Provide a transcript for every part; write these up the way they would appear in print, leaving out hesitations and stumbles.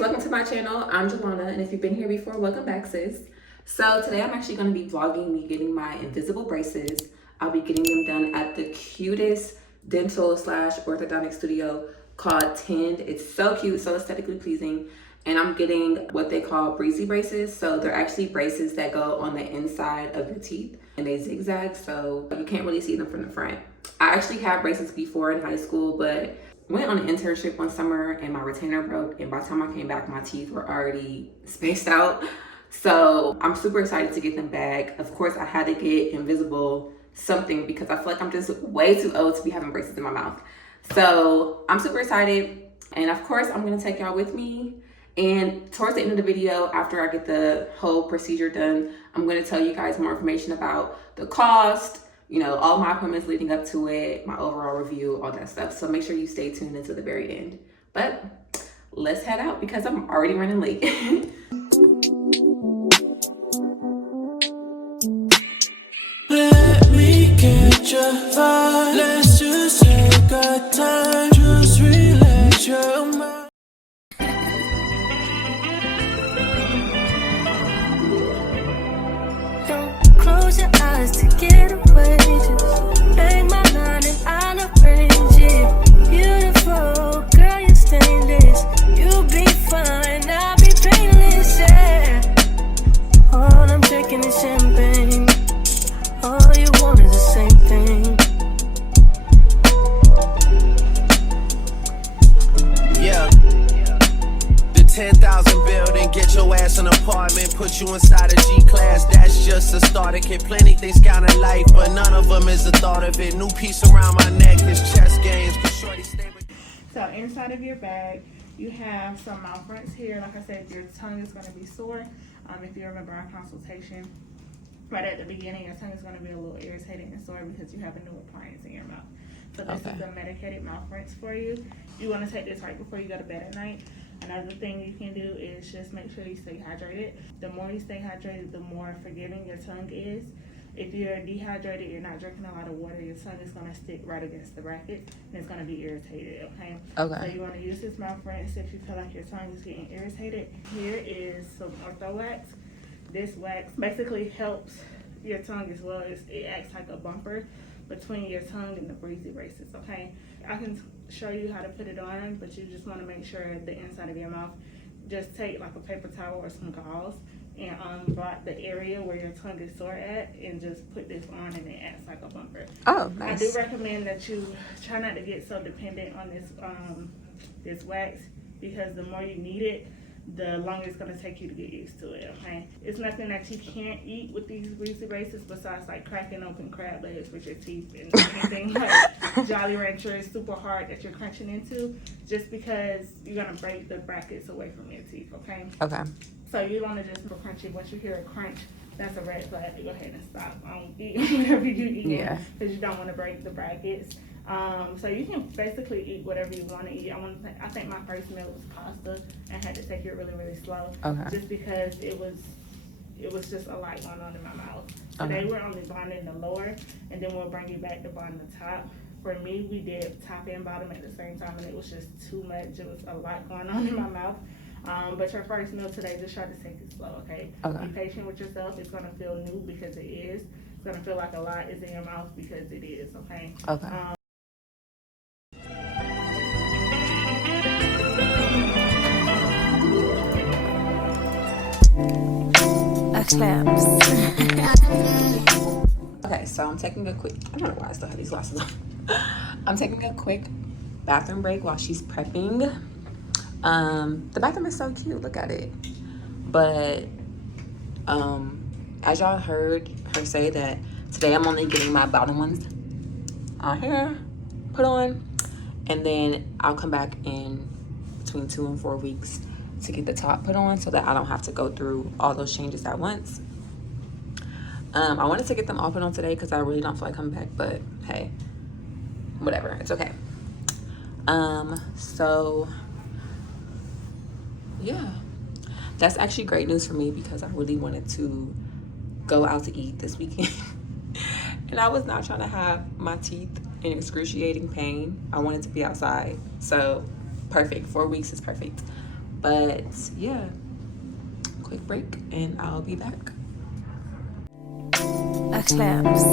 welcome to my channel. I'm Jelana, and if you've been here before, welcome back, sis. So today I'm actually going to be vlogging me getting my invisible braces. I'll be getting them done at the cutest dental slash orthodontic studio called Tend. It's so cute, so aesthetically pleasing, and I'm getting what they call Breezy Braces. So they're actually braces that go on the inside of your teeth, and they zigzag, so you can't really see them from the front. I actually had braces before in high school, but went on an internship one summer and my retainer broke, and by the time I came back my teeth were already spaced out. So I'm super excited to get them back. Of course I had to get invisible something because I feel like I'm just way too old to be having braces in my mouth. So I'm super excited, and of course I'm gonna take y'all with me. And towards the end of the video, after I get the whole procedure done, I'm going to tell you guys more information about the cost, you know, all my appointments leading up to it, my overall review, all that stuff. So make sure you stay tuned until the very end. But let's head out because I'm already running late. Let me get your vibe. Let's just take our time. Just relax your mind. Close your eyes to get away. Just make my line and I'll arrange it. Beautiful, girl, you're stainless. You'll be fine, I'll be painless, yeah. All I'm drinking is champagne. All you want is the same thing. Yeah. The 10,000 building, get your ass an apartment, put you inside a G-class, that's just a starter kit. Plenty things count in life, but none of them is the thought of it. New piece around my neck, this chess games. Shorty stay with. So inside of your bag, you have some mouth fronts here. Like I said, your tongue is going to be sore. If you remember our consultation, right at the beginning, your tongue is going to be a little irritated and sore because you have a new appliance in your mouth. So this is the medicated mouth rinse for you. You want to take this right before you go to bed at night. Another thing you can do is just make sure you stay hydrated. The more you stay hydrated, the more forgiving your tongue is. If you're dehydrated, you're not drinking a lot of water, your tongue is going to stick right against the bracket and it's going to be irritated, okay? So you want to use this mouth rinse if you feel like your tongue is getting irritated. Here is some ortho wax. This wax basically helps your tongue as well. It acts like a bumper between your tongue and the Breezy Braces, okay? I can show you how to put it on, but you just want to make sure the inside of your mouth, just take like a paper towel or some gauze and block the area where your tongue is sore at and just put this on and it acts like a bumper. Oh, nice. I do recommend that you try not to get so dependent on this wax, because the more you need it, the longer it's going to take you to get used to it, okay? It's nothing that you can't eat with these Breezy Braces besides like cracking open crab legs with your teeth and anything like Jolly Rancher is super hard that you're crunching into, just because you're going to break the brackets away from your teeth, okay? Okay. So you want to just crunch it. Once you hear a crunch, that's a red flag to go ahead and stop eating whatever you eat, because you don't want to break the brackets. So you can basically eat whatever you want to eat. I think my first meal was pasta and had to take it really, really slow. Just because it was just a lot going on in my mouth. Today we're only bonding the lower, and then we'll bring you back to bond the top. For me, we did top and bottom at the same time, and it was just too much. It was a lot going on in my mouth. But your first meal today, just try to take it slow, okay? Be patient with yourself. It's going to feel new because it is. It's going to feel like a lot is in your mouth because it is, okay? Claps. Okay, so I'm taking a quick, I don't know why I still have these glasses on. I'm taking a quick bathroom break while she's prepping. The bathroom is so cute, look at it. But as y'all heard her say that today I'm only getting my bottom ones on here put on, and then I'll come back in between 2 and 4 weeks to get the top put on so that I don't have to go through all those changes at once. I wanted to get them all put on today because I really don't feel like coming back, but hey, whatever, it's okay. So yeah, that's actually great news for me because I really wanted to go out to eat this weekend. And I was not trying to have my teeth in excruciating pain. I wanted to be outside. So perfect, 4 weeks is perfect. But yeah, quick break and I'll be back. I claps.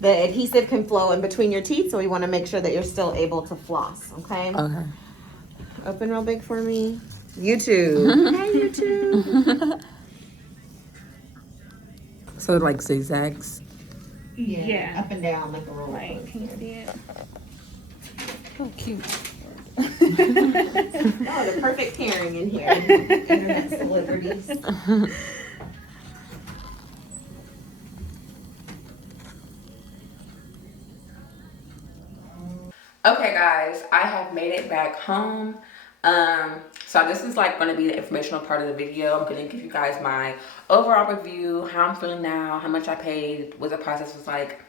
The adhesive can flow in between your teeth, so we want to make sure that you're still able to floss, okay? Okay. Open real big for me. YouTube. Hi, YouTube. So like zigzags. Yeah. Up and down like a roller Like, can you see it? Oh, cute. Oh, the perfect pairing in here. Internet celebrities. Okay guys, I have made it back home. So this is like going to be the informational part of the video. I'm going to give you guys my overall review, how I'm feeling now, how much I paid, what the process was like,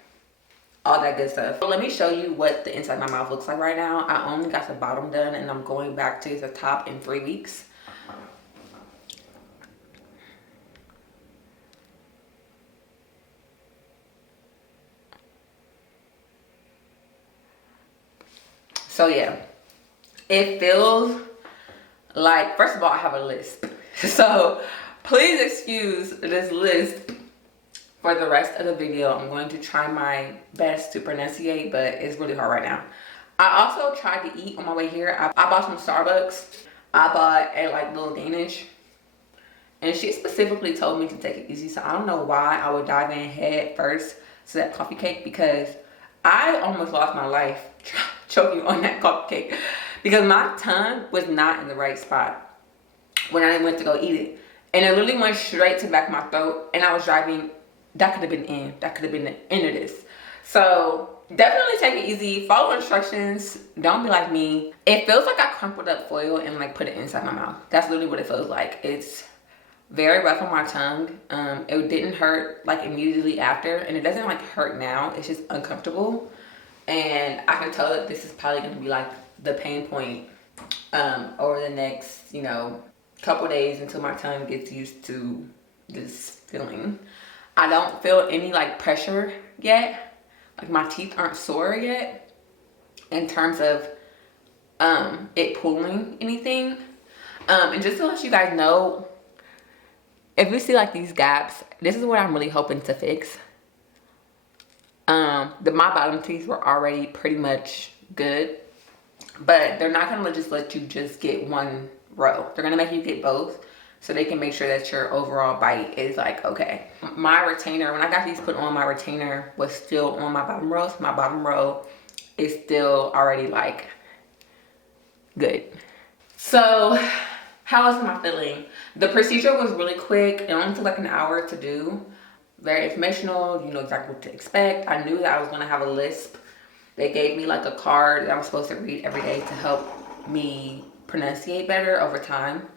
all that good stuff. So let me show you what the inside of my mouth looks like right now. I only got the bottom done and I'm going back to the top in 3 weeks. So yeah, it feels like, first of all, I have a lisp. So please excuse this lisp for the rest of the video. I'm going to try my best to pronunciate, but it's really hard right now. I also tried to eat on my way here. I bought some Starbucks. I bought a like little Danish. And she specifically told me to take it easy. So I don't know why I would dive in head first to that coffee cake, because I almost lost my life choking on that coffee cake because my tongue was not in the right spot when I went to go eat it. And it literally went straight to the back of my throat, and I was driving. That could have been that could have been the end of this. So definitely take it easy, follow instructions, don't be like me. It feels like I crumpled up foil and like put it inside my mouth. That's literally what it feels like. It's very rough on my tongue. It didn't hurt like immediately after, and it doesn't like hurt now. It's just uncomfortable, and I can tell that this is probably going to be like the pain point over the next, you know, couple days until my tongue gets used to this feeling. I don't feel any like pressure yet. Like my teeth aren't sore yet in terms of it pulling anything. And just to let you guys know, if you see like these gaps, this is what I'm really hoping to fix. My bottom teeth were already pretty much good, but they're not gonna just let you just get one row. They're gonna make you get both, so they can make sure that your overall bite is like okay. My retainer, when I got these put on, my retainer was still on my bottom row. So my bottom row is still already like good. So how am I feeling? The procedure was really quick. It only took like an hour to do. Very informational. You know exactly what to expect. I knew that I was gonna have a lisp. They gave me like a card that I was supposed to read every day to help me pronunciate better over time.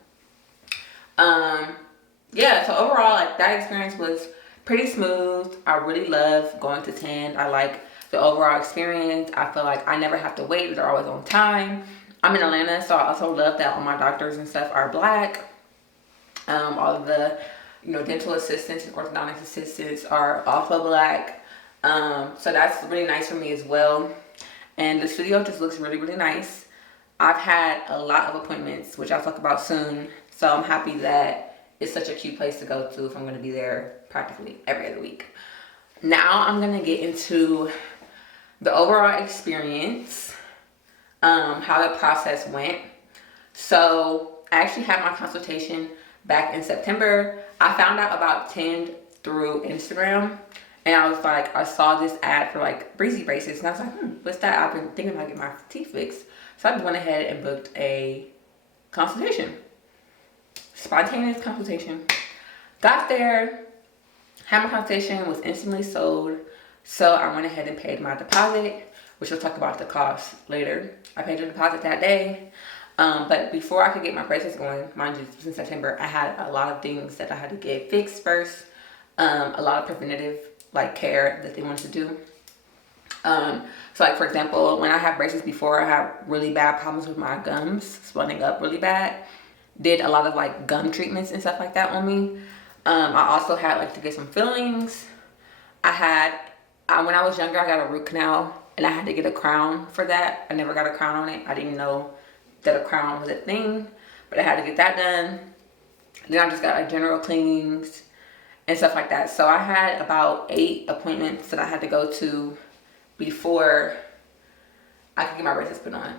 Yeah, so overall, like that experience was pretty smooth. I really love going to Tand. I like the overall experience. I feel like I never have to wait. They're always on time. I'm in Atlanta, so I also love that all my doctors and stuff are black. All of the, you know, dental assistants and orthodontic assistants are also black. So that's really nice for me as well. And the studio just looks really, really nice. I've had a lot of appointments, which I'll talk about soon. So I'm happy that it's such a cute place to go to if I'm going to be there practically every other week. Now I'm going to get into the overall experience, how the process went. So I actually had my consultation back in September. I found out about Tand through Instagram, and I was like, I saw this ad for like Breezy Braces, and I was like, what's that? I've been thinking about getting my teeth fixed. So I just went ahead and booked a consultation. Spontaneous consultation. Got there, had my consultation, was instantly sold. So I went ahead and paid my deposit, which we'll talk about the cost later. I paid the deposit that day. But before I could get my braces going, mind you, since September, I had a lot of things that I had to get fixed first. A lot of preventative like care that they wanted to do. So like for example, when I had braces before, I had really bad problems with my gums swelling up really bad. Did a lot of like gum treatments and stuff like that on me. I also had like to get some fillings. When I was younger, I got a root canal and I had to get a crown for that. I never got a crown on it. I didn't know that a crown was a thing, but I had to get that done. Then I just got like general cleanings and stuff like that. So I had about 8 appointments that I had to go to before I could get my braces put on.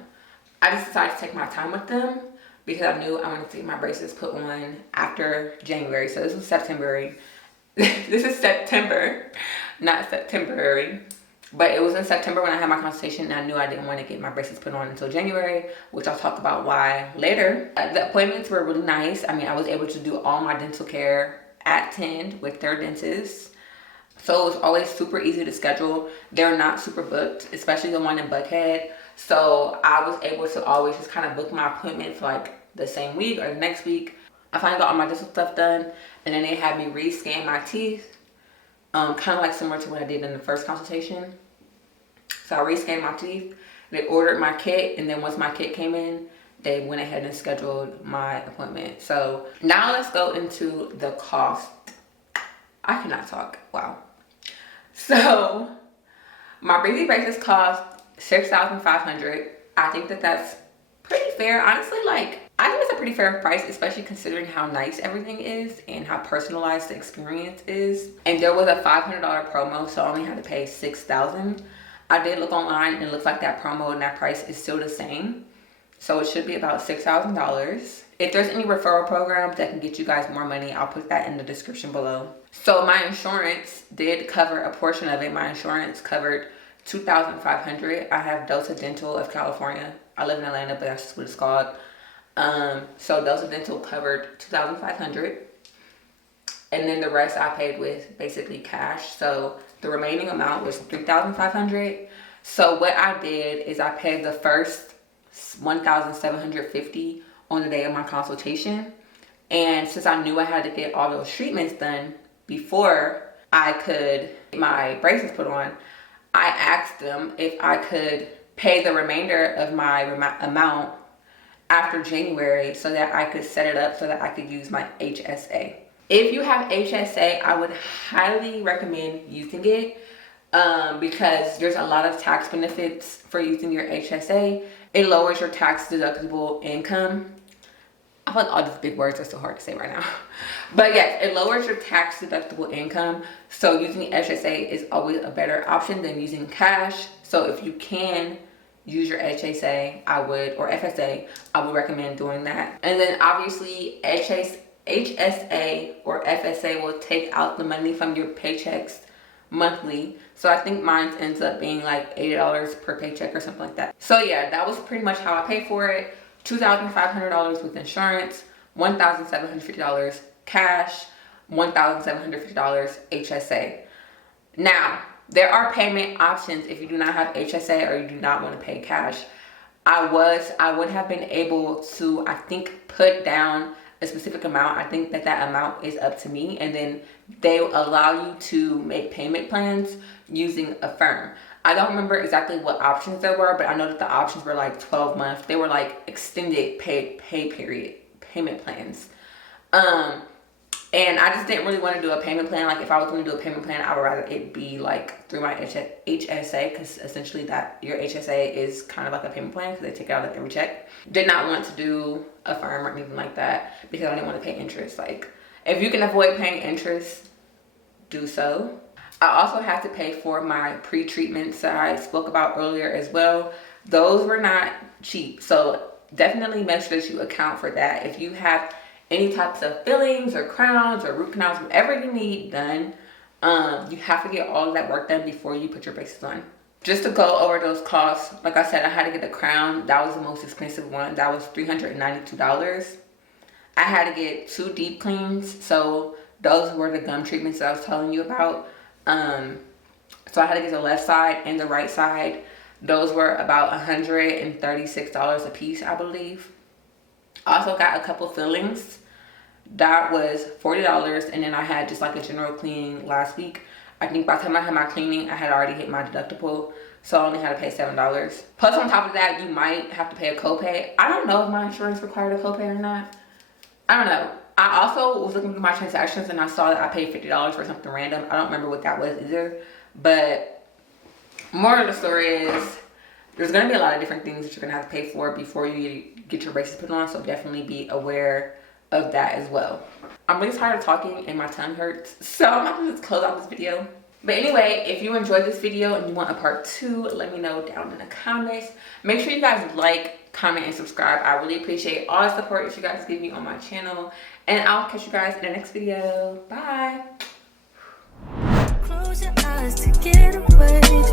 I just decided to take my time with them because I knew I wanted to get my braces put on after January. So this was September. This is September, not September. But it was in September when I had my consultation, and I knew I didn't want to get my braces put on until January, which I'll talk about why later. The appointments were really nice. I mean, I was able to do all my dental care at 10 with their dentist. So it was always super easy to schedule. They're not super booked, especially the one in Buckhead. So I was able to always just kind of book my appointment for like the same week or the next week. I finally got all my dental stuff done, and then they had me re-scan my teeth, kind of like similar to what I did in the first consultation. So I re-scanned my teeth. They ordered my kit, and then once my kit came in, they went ahead and scheduled my appointment. So now let's go into the cost. I cannot talk. Wow. So my Breezy Braces cost $6,500. I think that that's pretty fair. Honestly, like, I think it's a pretty fair price, especially considering how nice everything is and how personalized the experience is. And there was a $500 promo, so I only had to pay $6,000. I did look online and it looks like that promo and that price is still the same. So it should be about $6,000. If there's any referral programs that can get you guys more money, I'll put that in the description below. So my insurance did cover a portion of it. My insurance covered $2,500. I have Delta Dental of California. I live in Atlanta, but that's just what it's called. So Delta Dental covered $2,500. And then the rest I paid with basically cash. So the remaining amount was $3,500. So what I did is I paid the first $1,750 on the day of my consultation. And since I knew I had to get all those treatments done before I could get my braces put on, I asked them if I could pay the remainder of my amount after January so that I could set it up so that I could use my HSA. If you have HSA, I would highly recommend using it because there's a lot of tax benefits for using your HSA. It lowers your tax deductible income. I feel like all these big words are so hard to say right now. But yes, it lowers your tax deductible income. So using HSA is always a better option than using cash. So if you can use your HSA, or FSA, I would recommend doing that. And then obviously HSA or FSA will take out the money from your paychecks monthly. So I think mine ends up being like $80 per paycheck or something like that. So yeah, that was pretty much how I paid for it. $2,500 with insurance, $1,750 cash, $1,750 HSA. Now, there are payment options if you do not have HSA or you do not want to pay cash. I would have been able to, I think, put down a specific amount. I think that amount is up to me, and then they allow you to make payment plans using a firm. I don't remember exactly what options there were, but I know that the options were like 12 months. They were like extended pay period payment plans. And I just didn't really want to do a payment plan. Like if I was going to do a payment plan, I would rather it be like through my HSA, because essentially that your HSA is kind of like a payment plan because they take it out of every check. Did not want to do a firm or anything like that because I didn't want to pay interest. Like if you can avoid paying interest, do so. I also had to pay for my pre-treatments that I spoke about earlier as well. Those were not cheap. So definitely make sure that you account for that. If you have any types of fillings or crowns or root canals, whatever you need done, you have to get all of that work done before you put your braces on. Just to go over those costs, like I said, I had to get the crown. That was the most expensive one. That was $392. I had to get 2 deep cleans. So those were the gum treatments that I was telling you about. So I had to get the left side and the right side. Those were about $136 a piece, I believe. I also got a couple fillings. That was $40, and then I had just like a general cleaning last week. I think by the time I had my cleaning, I had already hit my deductible. So I only had to pay $7. Plus on top of that, you might have to pay a copay. I don't know if my insurance required a copay or not. I don't know. I also was looking through my transactions and I saw that I paid $50 for something random. I don't remember what that was either. But more of the story is there's going to be a lot of different things that you're going to have to pay for before you get your braces put on. So definitely be aware of that as well. I'm really tired of talking and my tongue hurts. So I'm going to just close out this video. But anyway, if you enjoyed this video and you want a part 2, let me know down in the comments. Make sure you guys like, comment, and subscribe. I really appreciate all the support that you guys give me on my channel. And I'll catch you guys in the next video. Bye. Close your eyes to get away.